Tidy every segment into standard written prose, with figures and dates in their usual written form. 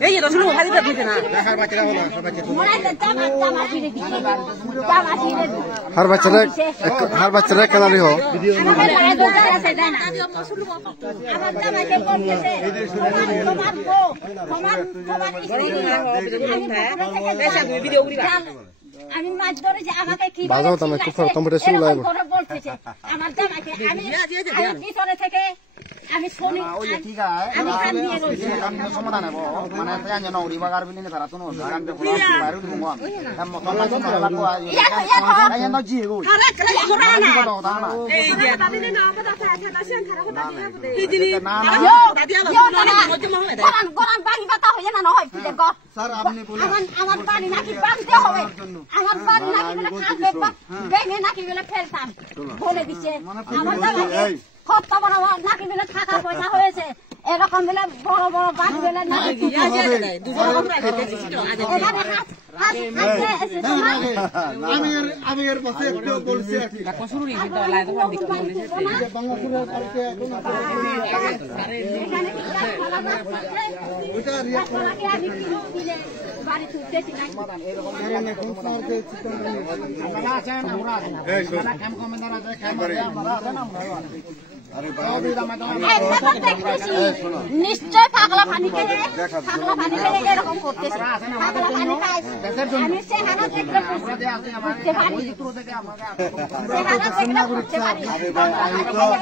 এই এটা শুরু হারি দিতে দিতে না হার বাচ্চারা কেনারি হো আমি মাছ ধরেছি আমাকে কি বাজাও তুমি তোমার শুরু লাগবে বলতেছে আমার জামাকে আমি পিছনে থেকে আমি শুনি ঠিক আছে আমি কান দিয়ে রইছি আমি সমাধান নেব মানে তাই জানো ওরি বাগার বিনে তারা তো গান তে পুরো বাইরে দিব আমি মতন না শুনে লাগো আই না জি গো আরে কেন ঘোরা না এই যে দাদি না কথা কথা না সেন খারাপ কথা দিয়ে এই দিন না দাদি আবার মধ্যে মহলে গোরান গোরান বাড়ি বাতা হইছে না হয় কি দেখো স্যার আপনি বলেন আমার বাড়ি নাকি বাঁধতে হবে আমার বাড়ি নাকি বলে খাবে বেগে নাকি বলে ফেলতাম বলে দিছে আমার জামাকে কত বড় নাকি বলে টাকা পয়সা হয়েছে এরকম বলে বড় বড় বাড়ি বলে নাকি আমি এর পাশে একটু বলছি আর কি শুরুই কিন্তু লাইতে পার দিতে বাংলাদেশের কালকে ওটা রিয়া বাড়ি তুলতেছি না আমরা আছেন আমরা কাম কমেন্ডার আছে ক্যামেরা আছে না আমরা নিশ্চয় পাগলা পানি খেলে এরকম করতেছে পাগলা পানি খায় আমি সেখানে দেখলে বুঝতে পারি সেখানে দেখলে বুঝতে পারি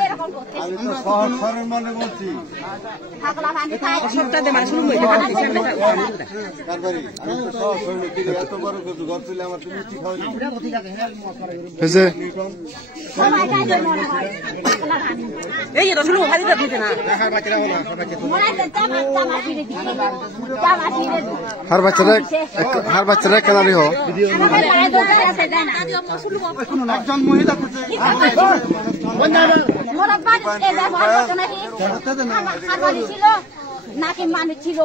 এরকম করতেছে মনে বলছি পাগলা পানি খায় সপ্তাহে মানে শুরু হইতে পারে কারবারি আমি তো সব শুনি কি এত বড় কিছু ঘর তুলে আমার তুমি কি খাওয়াই হয়েছে এই এটা শুরু হারি দিতে না হার বাচ্চারা কেনারি হো একজন মহিলা নাকি মানুষ ছিল